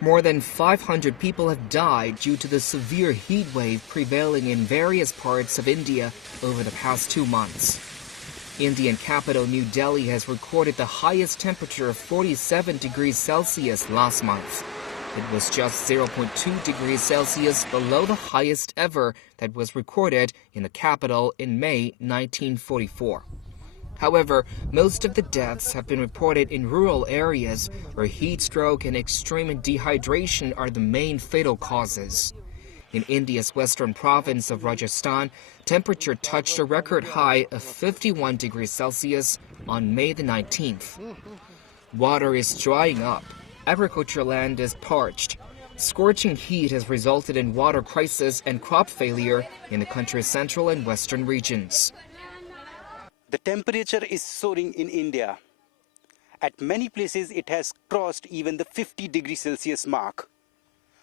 More than 500 people have died due to the severe heat wave prevailing in various parts of India over the past 2 months. Indian capital New Delhi has recorded the highest temperature of 47 degrees Celsius last month. It was just 0.2 degrees Celsius below the highest ever that was recorded in the capital in May 1944. However, most of the deaths have been reported in rural areas where heat stroke and extreme dehydration are the main fatal causes. In India's western province of Rajasthan, temperature touched a record high of 51 degrees Celsius on May the 19th. Water is drying up. Agricultural land is parched. Scorching heat has resulted in water crisis and crop failure in the country's central and western regions. The temperature is soaring in India. At many places, it has crossed even the 50 degrees Celsius mark.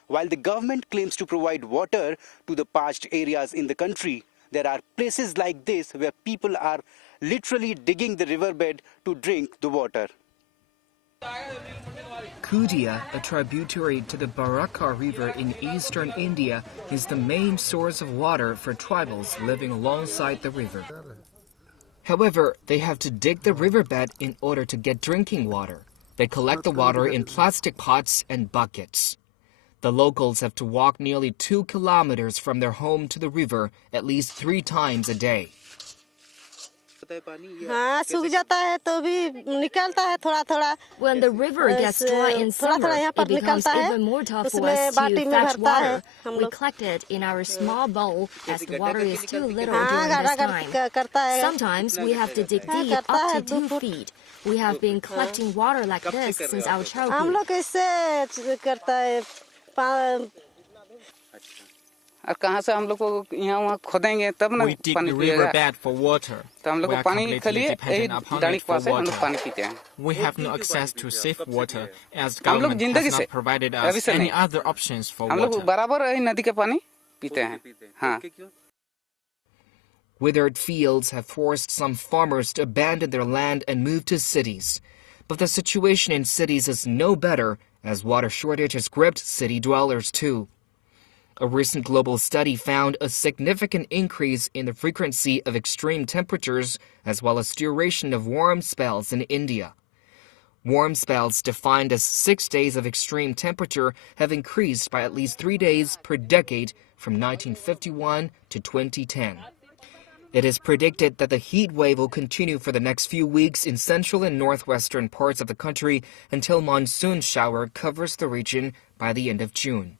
While the government claims to provide water to the parched areas in the country, there are places like this where people are literally digging the riverbed to drink the water. Kudia, a tributary to the Baraka River in eastern India, is the main source of water for tribals living alongside the river. However, they have to dig the riverbed in order to get drinking water. They collect the water in plastic pots and buckets. The locals have to walk nearly 2 kilometers from their home to the river at least 3 times a day. When the river gets dry in summer, it becomes even more tough for us to fetch water. We collect it in our small bowl as the water is too little during this time. Sometimes we have to dig deep up to 2 feet. We have been collecting water like this since our childhood. और कहाँ से हम लोग को यहाँ वहाँ खोदेंगे तब ना We dig the riverbed for water. तो हम लोग को पानी के लिए डाली के पास हम लोग पानी पीते हैं. We have no access to safe water as government has not provided us any other options for water. हम लोग बराबर नदी का पानी पीते हैं. हाँ. Withered fields have forced some farmers to abandon their land and move to cities. But the situation in cities is no better as water shortage has gripped city dwellers too. A recent global study found a significant increase in the frequency of extreme temperatures as well as duration of warm spells in India. Warm spells defined as 6 days of extreme temperature have increased by at least 3 days per decade from 1951 to 2010. It is predicted that the heat wave will continue for the next few weeks in central and northwestern parts of the country until monsoon shower covers the region by the end of June.